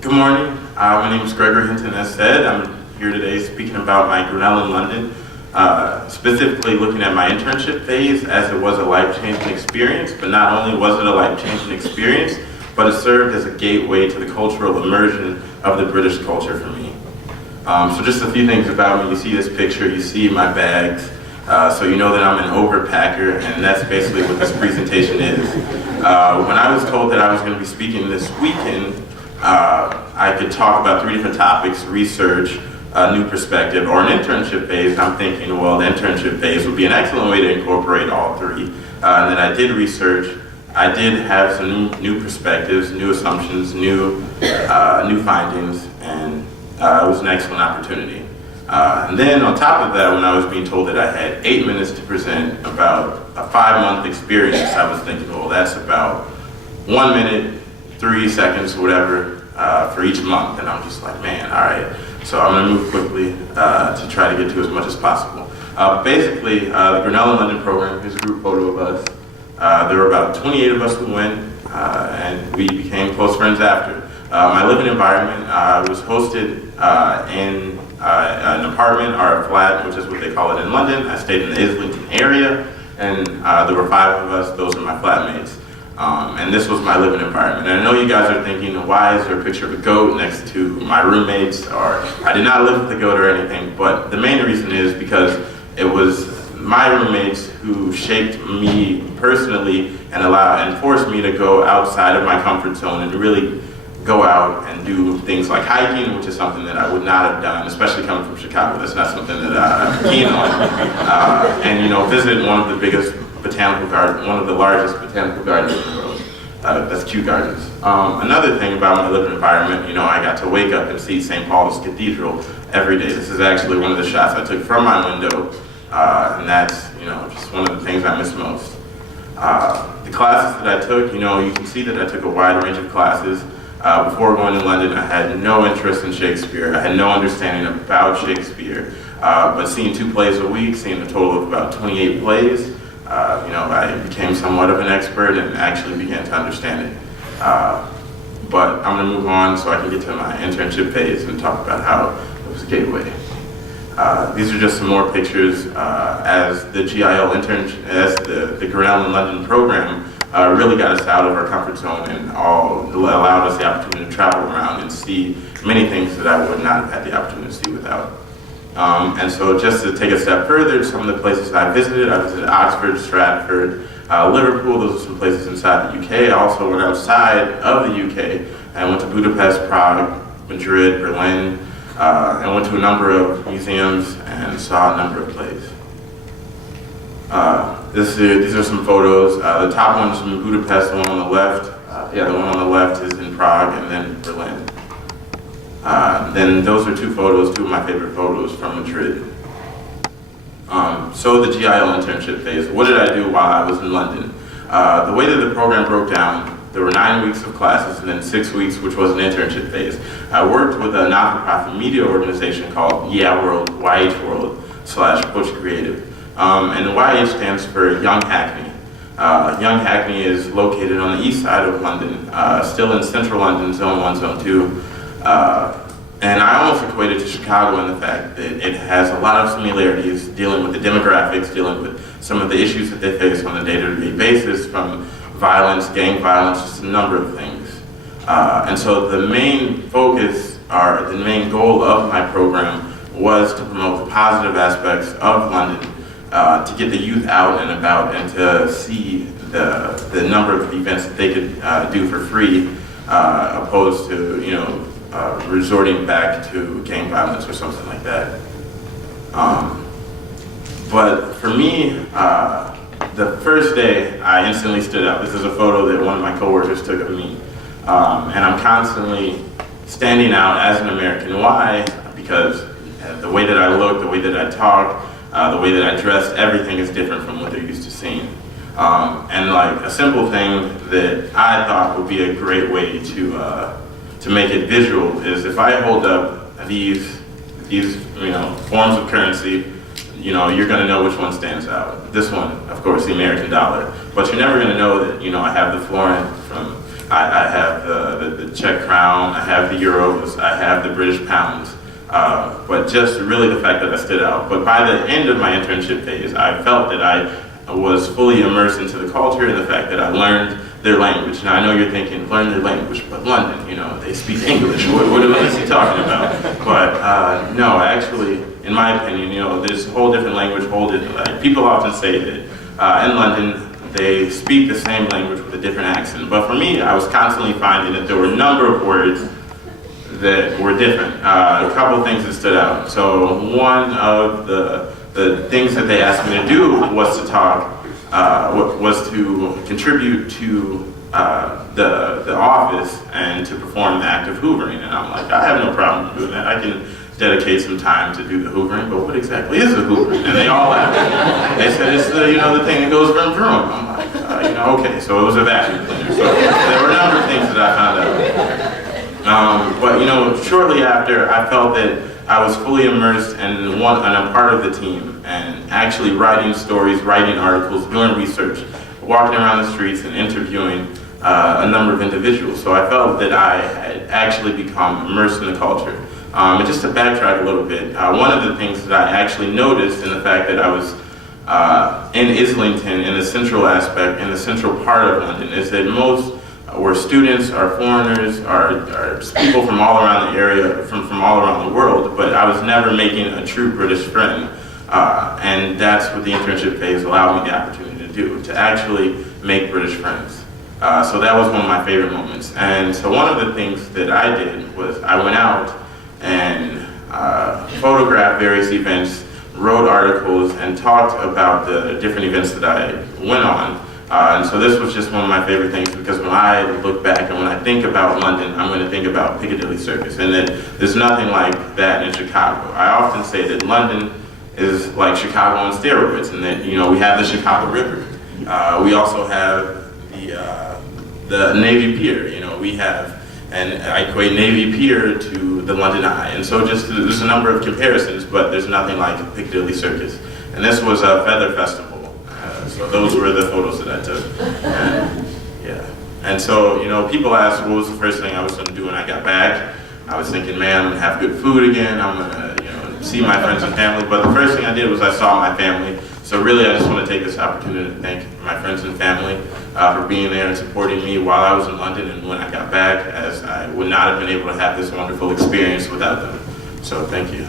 Good morning. My name is Gregory Hinton, as said. I'm here today speaking about my Grinnell in London, specifically looking at my internship phase, as it was a life-changing experience. But not only was it a life-changing experience, but it served as a gateway to the cultural immersion of the British culture for me. So just a few things about me. You see this picture, you see my bags, so you know that I'm an overpacker, and that's basically what this presentation is. When I was told that I was going to be speaking this weekend, I could talk about 3 different topics: research, new perspective, or an internship phase. I'm thinking, well, the internship phase would be an excellent way to incorporate all 3. And then I did research. I did have some new perspectives, new assumptions, new findings, and it was an excellent opportunity. And then on top of that, when I was being told that I had 8 minutes to present about a 5-month experience, I was thinking, well, that's about 1 minute, 3 seconds, whatever, for each month. And I'm just like, man, all right. So I'm gonna move quickly to try to get to as much as possible. Basically, the Grinnell in London program, here's a group photo of us. There were about 28 of us who went, and we became close friends after. My living environment was hosted in an apartment or a flat, which is what they call it in London. I stayed in the Islington area, and there were 5 of us. Those are my flatmates. And this was my living environment. And I know you guys are thinking, why is there a picture of a goat next to my roommates? Or I did not live with a goat or anything, but the main reason is because it was my roommates who shaped me personally and forced me to go outside of my comfort zone and really go out and do things like hiking, which is something that I would not have done, especially coming from Chicago. That's not something that I'm keen on. And visit one of the biggest botanical gardens, one of the largest botanical gardens in the world. That's Kew Gardens. Another thing about my living environment, I got to wake up and see St. Paul's Cathedral every day. This is actually one of the shots I took from my window, and that's just one of the things I miss most. The classes that I took, you can see that I took a wide range of classes. Before going to London, I had no interest in Shakespeare. I had no understanding about Shakespeare. But seeing 2 plays a week, seeing a total of about 28 plays, I became somewhat of an expert and actually began to understand it. But I'm going to move on so I can get to my internship phase and talk about how it was a gateway. These are just some more pictures as the GIL internship, as the Grinnell in London program really got us out of our comfort zone and allowed us the opportunity to travel around and see many things that I would not have had the opportunity to see without. And so just to take a step further, some of the places I visited Oxford, Stratford, Liverpool. Those are some places inside the UK. I also went outside of the UK and went to Budapest, Prague, Madrid, Berlin, and went to a number of museums and saw a number of plays. These are some photos. The top one is from Budapest, the one on the left. The one on the left is in Prague, and then Berlin. Then those are 2 photos, 2 of my favorite photos from Madrid. So the GIL internship phase, what did I do while I was in London? The way that the program broke down, there were 9 weeks of classes and then 6 weeks, which was an internship phase. I worked with a not-for-profit media organization called YH World /Push Creative. And the YH stands for Young Hackney. Young Hackney is located on the east side of London, still in central London, Zone 1, Zone 2. And I almost equated to Chicago in the fact that it has a lot of similarities dealing with the demographics, dealing with some of the issues that they face on a day-to-day basis, from violence, gang violence, just a number of things. And so the main focus, or the main goal of my program, was to promote the positive aspects of London, to get the youth out and about and to see the number of events that they could do for free, opposed to resorting back to gang violence or something like that. But for me, the first day I instantly stood out. This is a photo that one of my coworkers took of me, and I'm constantly standing out as an American. Why? Because the way that I look, the way that I talk, the way that I dress, everything is different from what they're used to seeing. And like a simple thing that I thought would be a great way to make it visual is if I hold up these forms of currency, you're going to know which one stands out. This one, of course, the American dollar. But you're never going to know that I have the florin from I have the Czech crown, I have the euros, I have the British pounds, but just really the fact that I stood out. But by the end of my internship phase, I felt that I was fully immersed into the culture and the fact that I learned their language. Now I know you're thinking, learn their language, but London, you know, they speak English. What is he talking about? But no, actually, in my opinion, you know, there's a whole different language, people often say that in London, they speak the same language with a different accent. But for me, I was constantly finding that there were a number of words that were different. A couple of things that stood out. So one of the things that they asked me to do was to talk, was to contribute to the office and to perform the act of hoovering. And I'm like, I have no problem doing that. I can dedicate some time to do the hoovering, but what exactly is a hoovering? And they all laughed. They said it's the, you know, the thing that goes vroom vroom. I'm like, you know, okay, so it was a vacuum cleaner. So there were a number of things that I found out. But you know, shortly after, I felt that I was fully immersed and a part of the team, and actually writing stories, writing articles, doing research, walking around the streets and interviewing a number of individuals. So I felt that I had actually become immersed in the culture. And just to backtrack a little bit, one of the things that I actually noticed in the fact that I was in Islington, in the central aspect, in the central part of London, is that most were students, are foreigners, are people from all around the area, from all around the world, but I was never making a true British friend. And that's what the internship phase allowed me the opportunity to do, to actually make British friends. So that was one of my favorite moments. And so one of the things that I did was I went out and photographed various events, wrote articles, and talked about the different events that I went on. And so this was just one of my favorite things, because when I look back and when I think about London, I'm going to think about Piccadilly Circus, and that there's nothing like that in Chicago. I often say that London is like Chicago on steroids, and that, you know, we have the Chicago River. We also have the Navy Pier. You know, we have, and I equate Navy Pier to the London Eye. And so just there's a number of comparisons, but there's nothing like Piccadilly Circus. And this was a feather festival. So those were the photos that I took. And, yeah. And so, you know, people asked what was the first thing I was going to do when I got back. I was thinking, man, I'm going to have good food again. I'm going to, you know, see my friends and family. But the first thing I did was I saw my family. So really, I just want to take this opportunity to thank my friends and family for being there and supporting me while I was in London and when I got back, as I would not have been able to have this wonderful experience without them. So thank you.